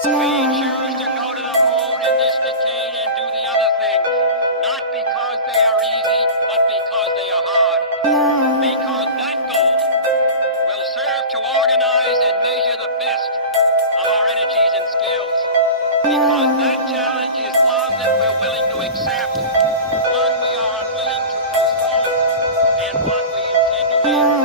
We choose to go to the moon in this decade and do the other things, not because they are easy, but because they are hard. Because that goal will serve to organize and measure the best of our energies and skills. Because that challenge is one that we're willing to accept, one we are unwilling to postpone, and one we intend to win.